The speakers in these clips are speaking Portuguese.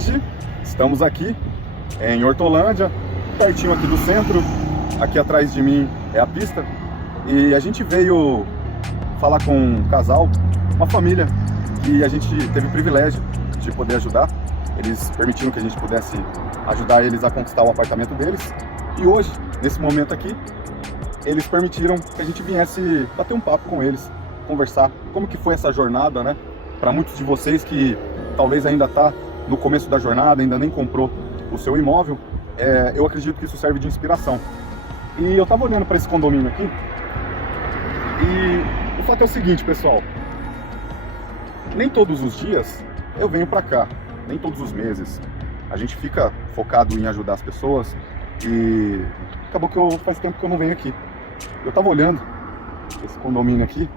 hoje estamos aqui em Hortolândia, pertinho aqui do centro. Aqui atrás de mim é a pista. E a gente veio falar com um casal, uma família, que a gente teve o privilégio de poder ajudar. Eles permitiram que a gente pudesse ajudar eles a conquistar o apartamento deles. E hoje, nesse momento aqui, eles permitiram que a gente viesse bater um papo com eles, conversar como que foi essa jornada, né? Para muitos de vocês que talvez ainda está no começo da jornada, ainda nem comprou o seu imóvel, eu acredito que isso serve de inspiração. E eu estava olhando para esse condomínio aqui, e o fato é o seguinte, pessoal: nem todos os dias eu venho para cá, nem todos os meses. A gente fica focado em ajudar as pessoas e acabou que faz tempo que eu não venho aqui. Eu estava olhando esse condomínio aqui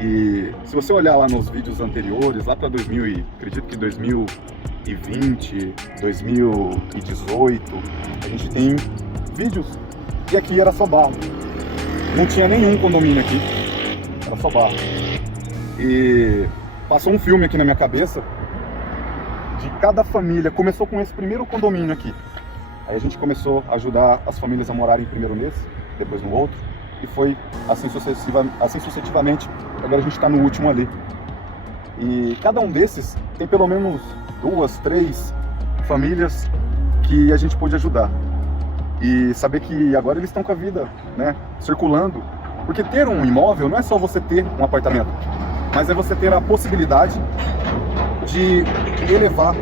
e se você olhar lá nos vídeos anteriores, lá para acredito que 2020, 2018, a gente tem vídeos e aqui era só barro. Não tinha nenhum condomínio aqui, era só barro. E passou um filme aqui na minha cabeça de cada família. Começou com esse primeiro condomínio aqui. Aí a gente começou a ajudar as famílias a morarem primeiro nesse, depois no outro. E foi assim sucessivamente. Agora a gente está no último ali. E cada um desses tem pelo menos 2, 3 famílias que a gente pôde ajudar. E saber que agora eles estão com a vida, né, circulando. Porque ter um imóvel não é só você ter um apartamento, mas é você ter a possibilidade de elevar,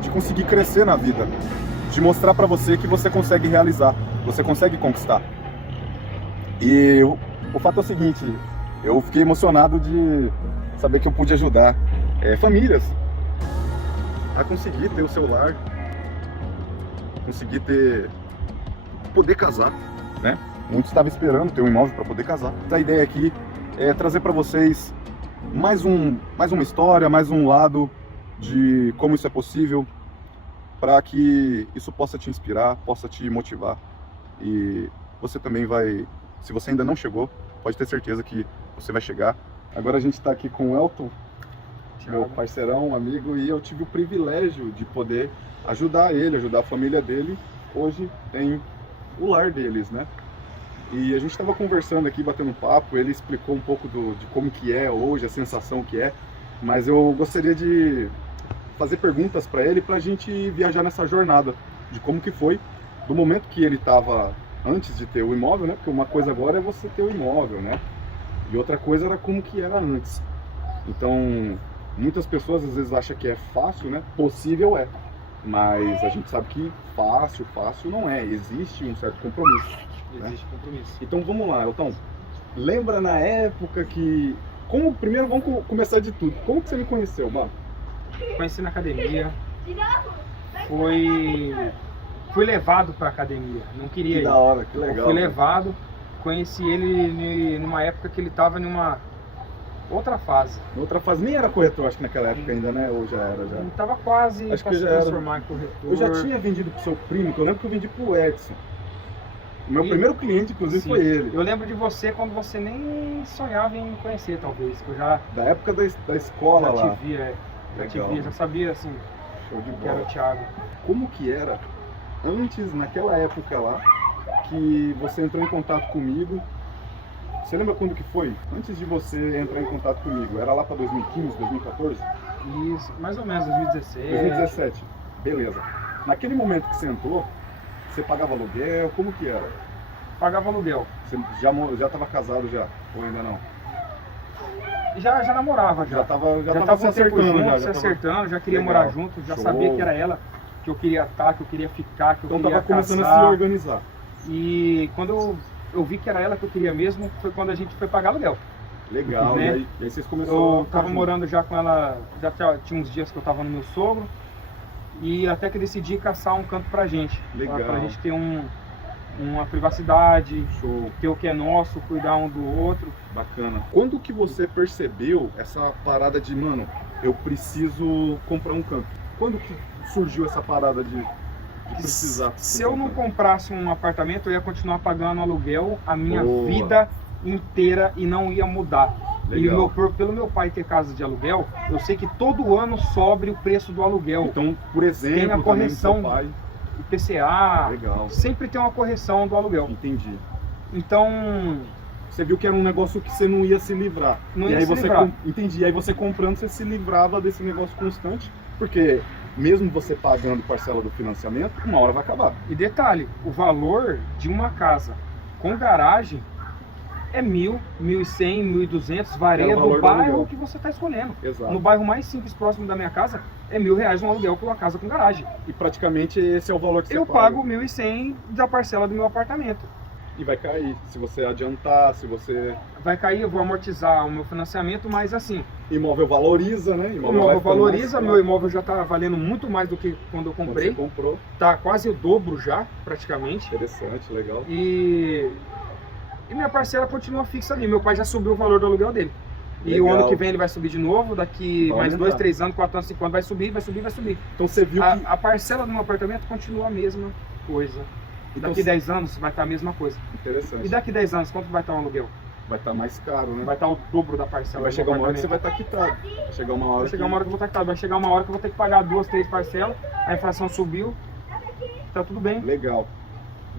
de conseguir crescer na vida, de mostrar para você que você consegue realizar, você consegue conquistar. E o fato é o seguinte: eu fiquei emocionado de saber que eu pude ajudar famílias a conseguir ter o seu lar, conseguir poder casar, né? Muitos estavam esperando ter um imóvel para poder casar. A ideia aqui é trazer para vocês mais uma história, mais um lado de como isso é possível, para que isso possa te inspirar, possa te motivar. E você também vai, se você ainda não chegou, pode ter certeza que você vai chegar. Agora a gente está aqui com o Elton, meu parceirão, amigo, e eu tive o privilégio de poder ajudar ele, ajudar a família dele. Hoje tem o lar deles, né? E a gente estava conversando aqui, batendo um papo. Ele explicou um pouco de como que é hoje, a sensação que é, mas eu gostaria de fazer perguntas para ele, para a gente viajar nessa jornada de como que foi, do momento que ele estava antes de ter o imóvel, né? Porque uma coisa agora é você ter o imóvel, né? E outra coisa era como que era antes. Então, muitas pessoas às vezes acham que é fácil, né? Possível é, mas a gente sabe que fácil não é. Existe um certo compromisso. Existe compromisso. Então vamos lá, Elton. Lembra na época que... Primeiro vamos começar de tudo. Como que você me conheceu, mano? Conheci na academia. Fui levado pra academia. Não queria ir. Que da hora, que legal. Fui levado. Conheci ele numa época que ele tava numa outra fase. Outra fase, nem era corretor, acho que naquela época ainda, né? Ou já era? Já? Ele tava quase acho pra que se já era. transformar em corretor. Eu já tinha vendido pro seu primo, que eu lembro que eu vendi pro Edson. O meu primeiro cliente, inclusive, sim, foi ele. Eu lembro de você quando você nem sonhava em me conhecer, talvez. Que eu já... Da época da escola lá. Já te via, já sabia, assim, Show de que era bola. o Thiago. Como que era antes, naquela época lá, que você entrou em contato comigo? Você lembra quando que foi? Antes de você entrar em contato comigo, era lá para 2015, 2014? Isso, mais ou menos 2016. 2017, beleza. Naquele momento que você entrou, você pagava aluguel, como que era? Pagava aluguel. Você já estava casado já, ou ainda não? Já namorava, já. Já tava se acertando, já queria Legal. morar junto, já Show. sabia que era ela, que eu queria estar, que eu queria ficar, que eu Então queria tava começando casar. a se organizar. E quando eu vi que era ela que eu queria mesmo, foi quando a gente foi pagar aluguel. Legal, né? e aí vocês começaram. Eu tava morando já com ela, já tinha uns dias que eu tava no meu sogro, e até que decidi caçar um canto pra gente. Legal. Pra gente ter uma privacidade, Show. ter o que é nosso, cuidar um do outro. Bacana. Quando que você percebeu essa parada de, mano, eu preciso comprar um campo? Quando que surgiu essa parada de precisar? Se eu não comprasse um apartamento, eu ia continuar pagando aluguel a minha Boa. vida inteira e não ia mudar. Legal. Pelo meu pai ter casa de aluguel, eu sei que todo ano sobe o preço do aluguel. Então, por exemplo, tem a correção, também do seu pai. IPCA, Legal. sempre tem uma correção do aluguel. Entendi. Então, Você viu que era um negócio que você não ia se livrar. Não e ia aí se você livrar. Entendi. E aí você comprando, você se livrava desse negócio constante, porque mesmo você pagando parcela do financiamento, uma hora vai acabar. e detalhe, o valor de uma casa com garagem é 1.000, 1.100, 1.200, varia É o valor do do aluguel. bairro que você está escolhendo. Exato. No bairro mais simples próximo da minha casa, é R$1.000 um aluguel por uma casa com garagem. E praticamente esse é o valor que você Eu paga. pago 1.100 da parcela do meu apartamento. E vai cair. Se você adiantar, se você... Vai cair, eu vou amortizar o meu financiamento, mas assim, Imóvel valoriza, né? o vai imóvel ficando valoriza, mais meu imóvel já está valendo muito mais do que quando eu quando comprei. você comprou. Tá quase o dobro já, praticamente. Interessante, legal. E minha parcela continua fixa ali. Meu pai já subiu o valor do aluguel dele. E Legal. o ano que vem ele vai subir de novo, daqui Vai mais aumentar. 2, 3 anos, 4 anos, 5 anos, vai subir, vai subir, vai subir. Então você viu que... A parcela do meu apartamento continua a mesma coisa. Então, Daqui 10 anos vai estar a mesma coisa. Interessante. E daqui 10 anos, quanto vai estar o aluguel? Vai estar mais caro, né? Vai estar o dobro da parcela Vai do chegar meu uma hora que você apartamento. vai estar quitado. Vai chegar uma hora Vai chegar uma hora que eu vou estar quitado. Vai chegar uma hora que eu vou ter que pagar 2, 3 parcelas, a inflação subiu, tá tudo bem. Legal.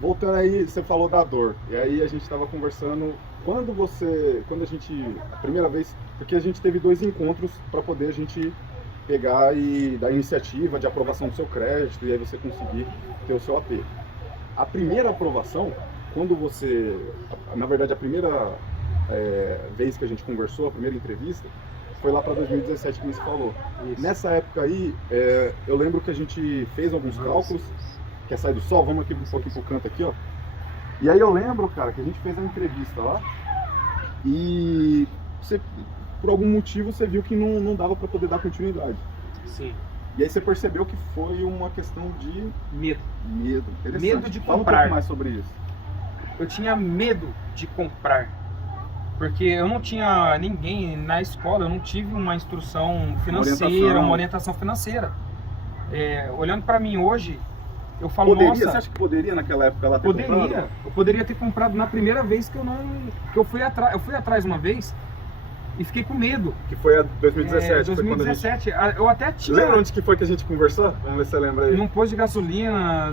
Voltando aí, você falou da dor. E aí a gente estava conversando. Quando a gente, a primeira vez, porque a gente teve 2 encontros para poder a gente pegar e dar iniciativa de aprovação do seu crédito e aí você conseguir ter o seu AP. A primeira aprovação, quando você, na verdade a primeira vez que a gente conversou, a primeira entrevista, foi lá para 2017 que você falou. Isso. Nessa época aí, eu lembro que a gente fez alguns cálculos. Quer sair do sol? Vamos aqui um pouquinho pro canto aqui, ó. E aí eu lembro, cara, que a gente fez a entrevista lá e você, por algum motivo, você viu que não dava para poder dar continuidade. Sim. E aí você percebeu que foi uma questão de Medo. medo. Interessante. Medo de Fala um comprar. pouco mais sobre isso. Eu tinha medo de comprar. Porque eu não tinha ninguém na escola, eu não tive uma instrução financeira, uma orientação financeira. Olhando para mim hoje, eu falo, Poderia? nossa, Você acha que poderia naquela época lá ter comprado? poderia. Eu poderia ter comprado na primeira vez que eu fui atrás. Eu fui atrás uma vez e fiquei com medo. Que foi a 2017. Foi quando a 2017, eu até gente... tinha. Lembra onde que foi que a gente conversou? Vamos ver se você lembra aí. Num posto de gasolina,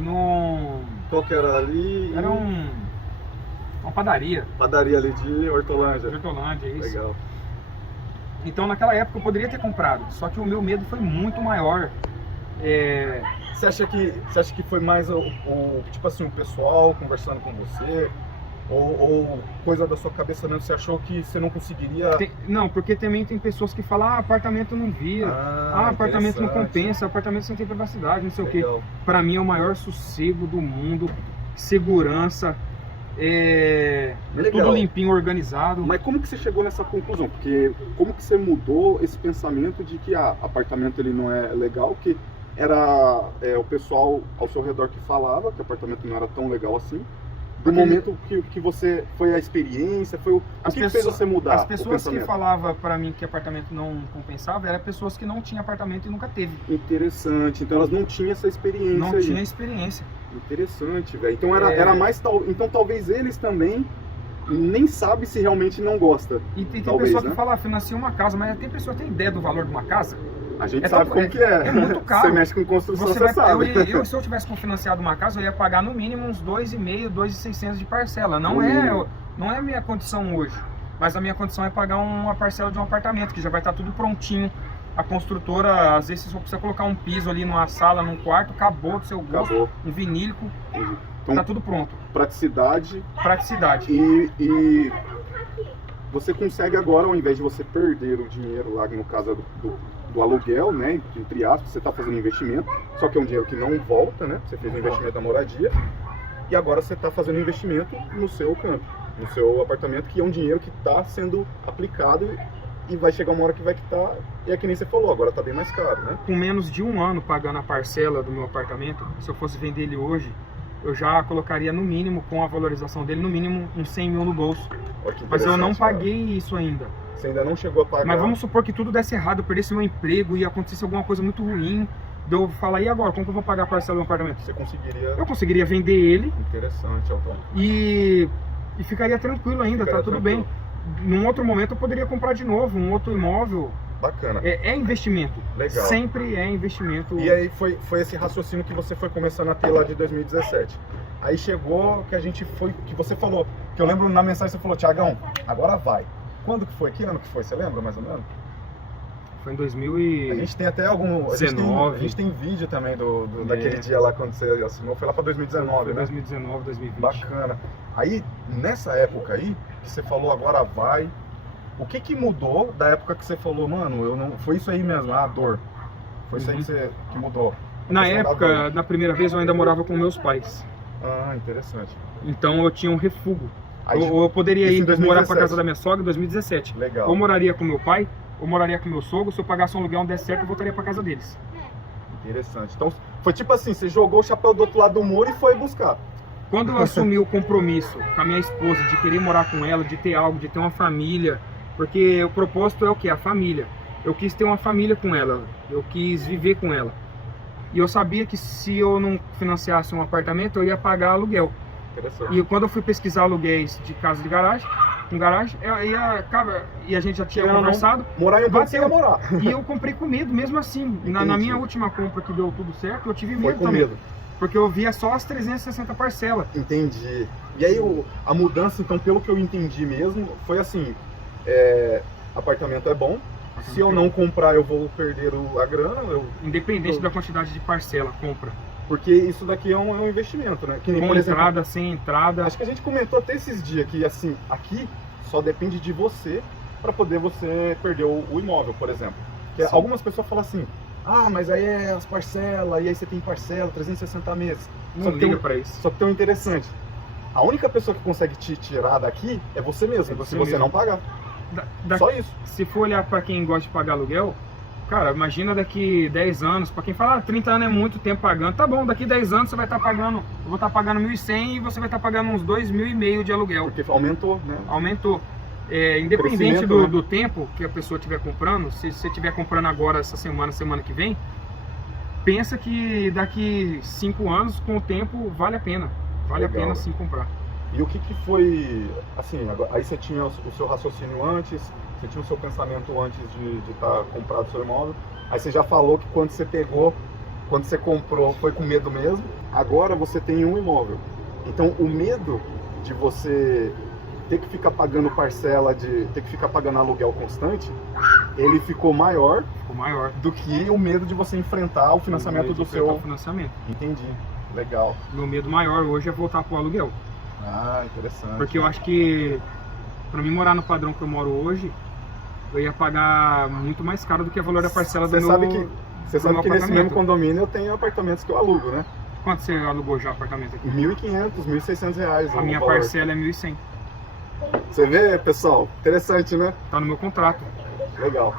Qual que era ali? era uma padaria. Padaria ali de Hortolândia. De Hortolândia, isso. Legal. Então naquela época eu poderia ter comprado, só que o meu medo foi muito maior. Você acha que foi mais tipo assim, o pessoal conversando com você? Ou coisa da sua cabeça mesmo? Você achou que você não conseguiria... Não, porque também tem pessoas que falam, apartamento não vira, apartamento não interessante. compensa, apartamento não tem privacidade, não sei o quê. Legal. Pra mim é o maior sossego do mundo, segurança, Legal. tudo limpinho, organizado. Mas como que você chegou nessa conclusão? Porque como que você mudou esse pensamento de que apartamento ele não é legal, que era o pessoal ao seu redor que falava que apartamento não era tão legal assim? Do Porque momento que você foi a experiência, foi o que fez você mudar As pessoas o que pensamento? falavam pra mim que apartamento não compensava eram pessoas que não tinham apartamento e nunca teve. Interessante, então elas não tinham essa experiência Não aí. tinha experiência. Interessante, velho. Então era mais então talvez eles também nem sabem se realmente não gosta. E tem Talvez, pessoa né? que fala, financia uma casa, mas tem pessoa que tem ideia do valor de uma casa. A gente É sabe tão- como que é. é muito caro. Você mexe com construção, Você você vai, sabe. se eu tivesse financiado uma casa, eu ia pagar no mínimo uns 2.500, 2.600 de parcela. No mínimo. Não é a minha condição hoje, mas a minha condição é pagar uma parcela de um apartamento, que já vai estar tudo prontinho. A construtora, às vezes, se você precisa colocar um piso ali numa sala, num quarto, acabou do seu gosto, Acabou. um vinílico, Então, tá tudo pronto. praticidade Praticidade. e você consegue agora, ao invés de você perder o dinheiro lá, no caso do aluguel, né, entre aspas, você está fazendo investimento, só que é um dinheiro que não volta, né, você fez um investimento na moradia, e agora você está fazendo investimento no seu canto, no seu apartamento, que é um dinheiro que está sendo aplicado e vai chegar uma hora que vai quitar, e é que nem você falou, agora está bem mais caro, né? Com menos de um ano pagando a parcela do meu apartamento, se eu fosse vender ele hoje, eu já colocaria no mínimo, com a valorização dele, no mínimo uns 100 mil no bolso. Olha que Mas eu não interessante, cara. paguei isso ainda. Você ainda não chegou a pagar. Mas vamos supor que tudo desse errado, eu perdesse meu emprego e acontecesse alguma coisa muito ruim. De eu falar, e agora? Como que eu vou pagar a parcela do meu apartamento? Você conseguiria... Eu conseguiria vender ele Interessante, Altão. e ficaria tranquilo ainda, Ficaria tá tudo tranquilo. bem. num outro momento eu poderia comprar de novo um outro imóvel. Bacana. É investimento. Legal. Sempre é investimento. E aí foi esse raciocínio que você foi começando a ter lá de 2017. Aí chegou que a gente foi, que você falou, que eu lembro na mensagem você falou, Thiagão, agora vai. Quando que foi? Que ano que foi? Você lembra mais ou menos? Foi em 2019. A gente tem até algum... A gente tem vídeo também daquele dia lá quando você assinou, foi lá pra 2019, foi né? 2019, 2020. Bacana. Aí, nessa época aí, que você falou agora vai, o que mudou da época que você falou, mano, eu não... Foi isso aí mesmo, a dor. Foi isso aí que mudou. Na época, na primeira vez, eu ainda morava com meus pais. Ah, interessante. Então eu tinha um refúgio. Aí, eu poderia ir morar pra 2017. casa da minha sogra em 2017. Legal. Ou moraria com meu pai, ou moraria com meu sogro. Se eu pagasse um aluguel não desse certo, eu voltaria pra casa deles. Interessante. Então, foi tipo assim, você jogou o chapéu do outro lado do muro e foi buscar. Quando eu assumi o compromisso com a minha esposa de querer morar com ela, de ter algo, de ter uma família, porque o propósito é o quê? A família. Eu quis ter uma família com ela, eu quis viver com ela. E eu sabia que se eu não financiasse um apartamento, eu ia pagar aluguel. Interessante. E quando eu fui pesquisar aluguéis de casa de garagem, com garagem, e a gente já tinha conversado, morar em um lugar que você ia morar. E eu comprei com medo, mesmo assim. Na minha última compra que deu tudo certo, eu tive medo com também. Medo. Porque eu via só as 360 parcelas. Entendi. E aí a mudança, então, pelo que eu entendi mesmo, foi assim, apartamento é bom, se eu não comprar eu vou perder a grana. Independente da quantidade de parcela, compra. Porque isso daqui é um investimento, né? Que nem, com por exemplo, entrada, sem entrada. Acho que a gente comentou até esses dias que, assim, aqui só depende de você para poder você perder o imóvel, por exemplo. Porque algumas pessoas falam assim, ah, mas aí é as parcelas, e aí você tem parcela, 360 meses. Não liga pra isso. Só que tem um interessante. A única pessoa que consegue te tirar daqui é você mesmo, se você não pagar. Só isso. Se for olhar para quem gosta de pagar aluguel, cara, imagina daqui 10 anos, para quem fala, 30 anos é muito tempo pagando, tá bom, daqui 10 anos você vai estar pagando, eu vou estar pagando 1.100 e você vai estar pagando uns 2.500 de aluguel. Porque aumentou, né? Aumentou. Independente do tempo que a pessoa estiver comprando, se você estiver comprando agora, essa semana que vem, pensa que daqui 5 anos, com o tempo, vale a pena. Vale a pena sim comprar. E o que foi, assim, aí você tinha o seu raciocínio antes, você tinha o seu pensamento antes de estar comprado o seu imóvel, aí você já falou que quando você comprou, foi com medo mesmo, agora você tem um imóvel. Então o medo de você ter que ficar pagando parcela, ter que ficar pagando aluguel constante, ele ficou maior do que o medo de você enfrentar o financiamento do seu... financiamento. Entendi, legal. Meu medo maior hoje é voltar pro aluguel. Ah, interessante. Porque eu acho que para mim morar no padrão que eu moro hoje, eu ia pagar muito mais caro do que o valor da parcela do meu apartamento. Você sabe que nesse mesmo condomínio eu tenho apartamentos que eu alugo, né? Quanto você alugou já apartamento aqui? R$1.500, R$1.600. A minha parcela é 1.100. Você vê, pessoal? Interessante, né? Tá no meu contrato. Legal.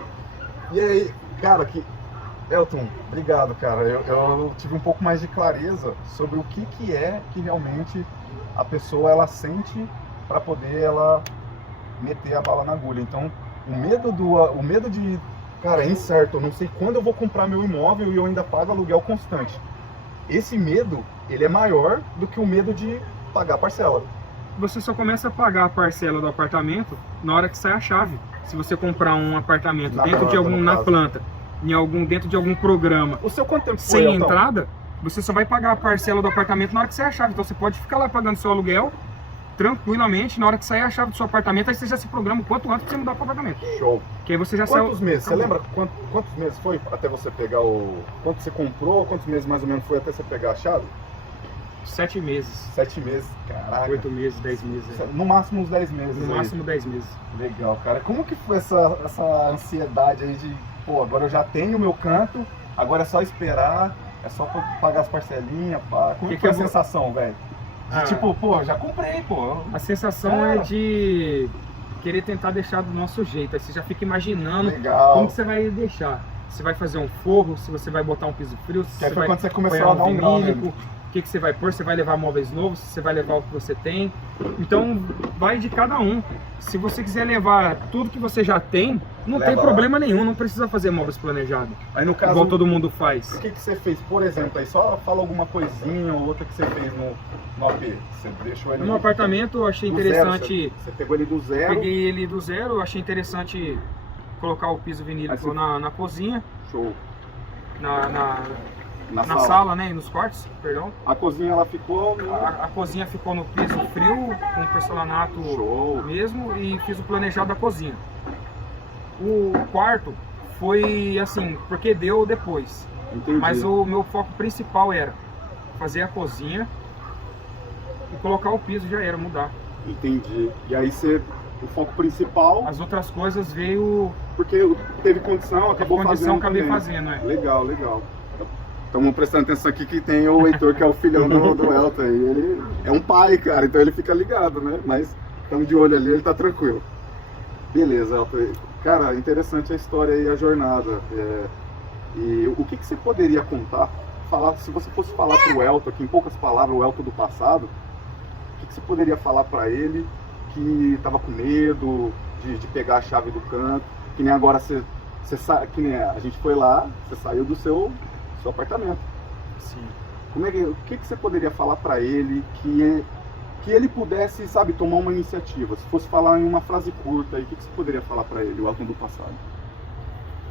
E aí, cara, Elton, obrigado, cara. Eu tive um pouco mais de clareza sobre o que é que realmente a pessoa ela sente para poder ela meter a bala na agulha. Então, o medo de, cara, é incerto, eu não sei quando eu vou comprar meu imóvel e eu ainda pago aluguel constante. Esse medo, ele é maior do que o medo de pagar a parcela. Você só começa a pagar a parcela do apartamento na hora que sai a chave. Se você comprar um apartamento dentro de algum programa, o seu quanto tempo foi, sem entrada, você só vai pagar a parcela do apartamento na hora que sair a chave. Então você pode ficar lá pagando seu aluguel tranquilamente, na hora que sair a chave do seu apartamento, aí você já se programa o quanto antes pra você mudar para o apartamento. Show. Que aí você já Quantos meses? Você lembra quantos meses foi até você pegar quanto você comprou? Quantos meses mais ou menos foi até você pegar a chave? 7 meses. 7 meses, caraca. 8 meses, 10 meses. No máximo uns 10 meses. No máximo 10 meses. Legal, cara. Como que foi essa ansiedade aí de, pô, agora eu já tenho o meu canto, agora é só esperar, é só pagar as parcelinhas, pá. Como que foi a sensação, velho? Tipo, pô, já comprei, pô. A sensação é de querer tentar deixar do nosso jeito. Aí você já fica imaginando como que você vai deixar. Se vai fazer um forro, se você vai botar um piso frio, se que você vai quando você começou a dar um grau, vinílico, que você vai pôr, você vai levar móveis novos, você vai levar o que você tem. Então vai de cada um. Se você quiser levar tudo que você já tem, não tem problema nenhum, não precisa fazer móveis planejados. Aí no caso, igual todo mundo faz. O que você fez, por exemplo, aí só fala alguma coisinha ou outra que você fez no AP. Você deixou ele No apartamento eu achei do interessante. Zero, você pegou ele do zero. Peguei ele do zero, eu achei interessante colocar o piso vinílico na cozinha. Show. Na sala, né? E nos quartos, perdão. A cozinha ela ficou. A cozinha ficou no piso frio, com porcelanato Show. mesmo, e fiz o planejado da cozinha. O quarto foi assim, porque deu depois. Entendi. Mas o meu foco principal era fazer a cozinha e colocar o piso, já era, mudar. Entendi. E aí você. O foco principal. As outras coisas veio. Porque teve condição, acabou fazendo. Acabei também. fazendo, é. Legal, legal. Estamos prestando atenção aqui que tem o Heitor, que é o filhão do Elton. E ele é um pai, cara, então ele fica ligado, né? Mas estamos de olho ali, ele tá tranquilo. Beleza, Elton. Cara, interessante a história e a jornada. E o que você poderia contar? Se você fosse falar pro Elton, aqui em poucas palavras, o Elton do passado, o que você poderia falar para ele que estava com medo de pegar a chave do canto? Que nem agora que nem a gente foi lá, você saiu do seu apartamento. Sim. O que você poderia falar para ele que ele pudesse, sabe, tomar uma iniciativa? Se fosse falar em uma frase curta, o que você poderia falar para ele, o Elton do passado?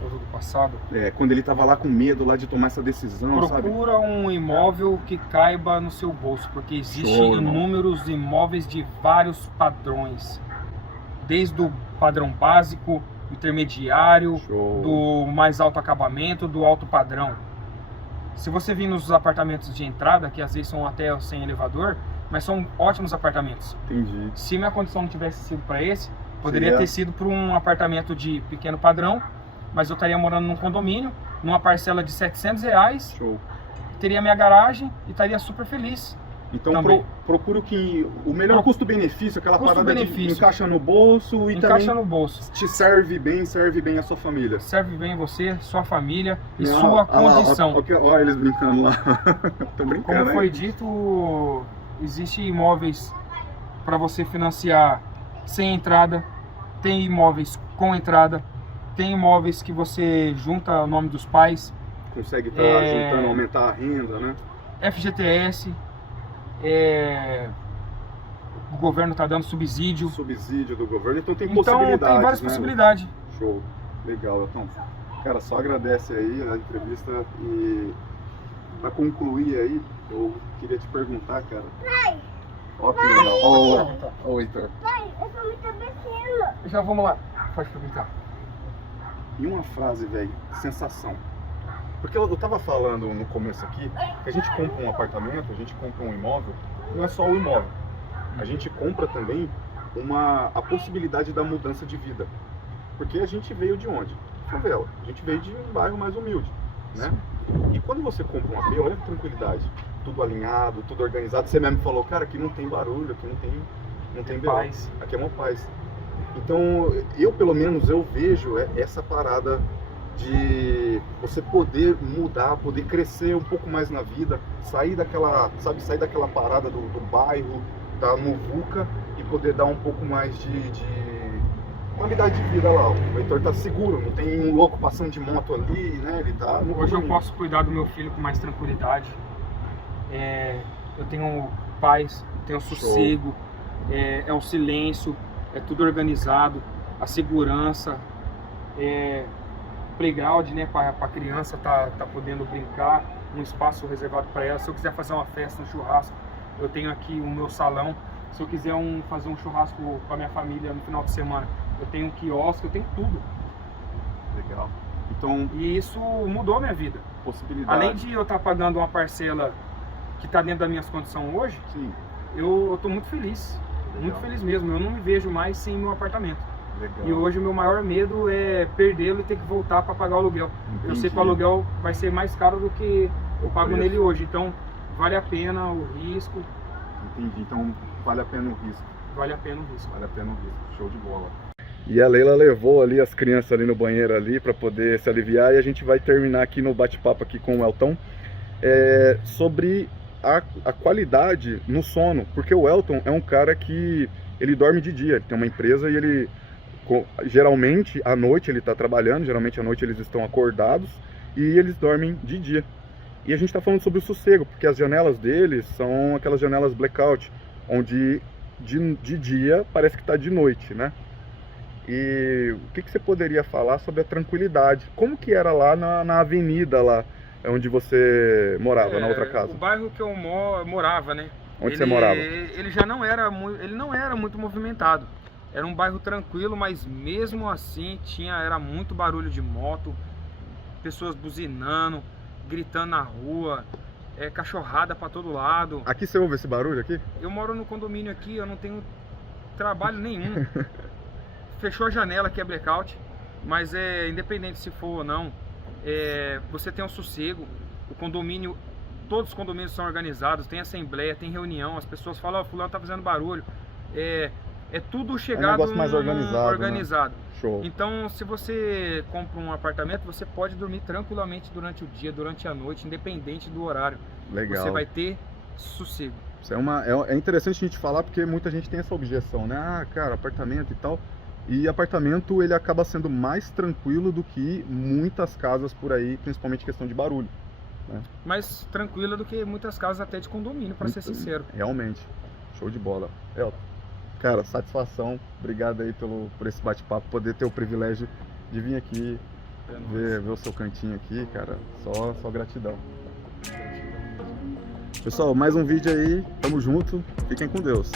O Elton do passado? Quando ele estava lá com medo lá de tomar essa decisão, Procura sabe? um imóvel que caiba no seu bolso, porque existem inúmeros imóveis de vários padrões. Desde o padrão básico, intermediário, do mais alto acabamento, do alto padrão. Se você vir nos apartamentos de entrada, que às vezes são até sem elevador, mas são ótimos apartamentos. Entendi. Se minha condição não tivesse sido para esse, poderia ter sido para um apartamento de pequeno padrão, mas eu estaria morando num condomínio, numa parcela de R$700, Show. Teria minha garagem e estaria super feliz. Então procura o melhor custo-benefício, aquela parada de encaixa no bolso e encaixa também no bolso. Te serve bem a sua família. Serve bem você, sua família e sua condição. Olha eles brincando lá. Estão brincando. Como foi dito, existem imóveis para você financiar sem entrada, tem imóveis com entrada, tem imóveis que você junta o nome dos pais. Consegue estar juntando, aumentar a renda, né? FGTS. O governo está dando subsídio. Subsídio do governo, então tem possibilidades. Então tem várias possibilidades. Show, legal. Então, cara, só agradece aí a entrevista e para concluir aí, eu queria te perguntar, cara. Pai! Ó que legal. Ó, Heitor. Pai, eu tô muito abecendo. Já vamos lá, pode perguntar. E uma frase, velho, sensação. Porque eu tava falando no começo aqui que a gente compra um apartamento, a gente compra um imóvel, não é só o imóvel. A gente compra também a possibilidade da mudança de vida. Porque a gente veio de onde? Favela. A gente veio de um bairro mais humilde, né? E quando você compra um AP, olha que tranquilidade. Tudo alinhado, tudo organizado. Você mesmo falou, cara, aqui não tem barulho, aqui não tem paz. Aqui é uma paz. Então, pelo menos eu vejo essa parada de você poder mudar, poder crescer um pouco mais na vida, sair daquela parada do bairro, da muvuca e poder dar um pouco mais de qualidade de vida lá. O Heitor tá seguro, não tem um louco passando de moto ali, né? Ele tá no Hoje eu caminho. posso cuidar do meu filho com mais tranquilidade. Eu tenho paz, tenho sossego, é o silêncio, é tudo organizado, a segurança, playground, né, para a criança tá podendo brincar, um espaço reservado para ela. Se eu quiser fazer uma festa, um churrasco, eu tenho aqui o meu salão. Se eu quiser fazer um churrasco com a minha família no final de semana, eu tenho um quiosque, eu tenho tudo. Legal. Então, e isso mudou a minha vida. Possibilidade. Além de eu estar pagando uma parcela que está dentro das minhas condições hoje, sim, eu estou muito feliz. Legal. Muito feliz mesmo. Eu não me vejo mais sem meu apartamento. Legal. E hoje o meu maior medo é perdê-lo e ter que voltar para pagar o aluguel. Entendi. Eu sei que o aluguel vai ser mais caro do que eu pago nele hoje. Então, vale a pena o risco. Entendi. Então, vale a pena o risco. Vale a pena o risco. Vale a pena o risco. Show de bola. E a Leila levou ali as crianças ali no banheiro ali para poder se aliviar, e a gente vai terminar aqui no bate-papo aqui com o Elton sobre a qualidade no sono, porque o Elton é um cara que ele dorme de dia, ele tem uma empresa e ele geralmente à noite ele está trabalhando, geralmente à noite eles estão acordados e eles dormem de dia. E a gente está falando sobre o sossego, porque as janelas deles são aquelas janelas blackout, onde de dia parece que está de noite, né? E o que você poderia falar sobre a tranquilidade? Como que era lá na avenida lá, onde você morava, na outra casa? O bairro que eu morava, né? Onde você morava? Ele já não era muito movimentado. Era um bairro tranquilo, mas mesmo assim era muito barulho de moto, pessoas buzinando, gritando na rua, cachorrada para todo lado. Aqui você ouve esse barulho aqui? Eu moro no condomínio aqui, eu não tenho trabalho nenhum. Fechou a janela, que é blackout, mas independente se for ou não, você tem um sossego. O condomínio, todos os condomínios são organizados, tem assembleia, tem reunião, as pessoas falam, fulano tá fazendo barulho. É tudo chegado, um negócio mais organizado. Né? Show. Então, se você compra um apartamento, você pode dormir tranquilamente durante o dia, durante a noite, independente do horário. Legal. Você vai ter sossego. Isso é interessante a gente falar, porque muita gente tem essa objeção, né? Ah, cara, apartamento e tal. E apartamento, ele acaba sendo mais tranquilo do que muitas casas por aí, principalmente questão de barulho. Né? Mais tranquila do que muitas casas até de condomínio, para ser sincero. Realmente. Show de bola. Cara, satisfação. Obrigado aí por esse bate-papo, poder ter o privilégio de vir aqui, ver o seu cantinho aqui, cara. Só gratidão. Pessoal, mais um vídeo aí. Tamo junto. Fiquem com Deus.